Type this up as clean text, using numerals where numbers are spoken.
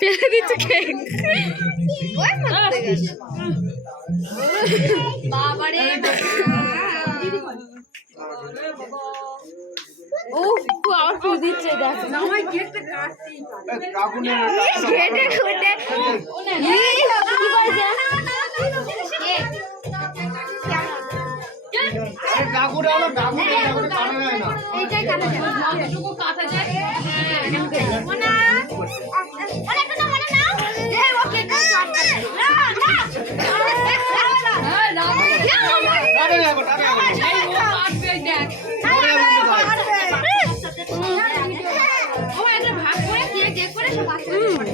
পেরে দিচ্ছে কেক বাবারে ও আবার ফুল দিচ্ছে দেখ আমার কেকটা কাটতেই পারে কেটে খুঁটে এইটাই কাটা যায় যতটুকু কাটা যায় মনা অনেকটা না মনা নাও এই ও কেকটা কাটতে না না না ও একটা ভাগ করে কেক কেক করে সব বাচ্চাদের করে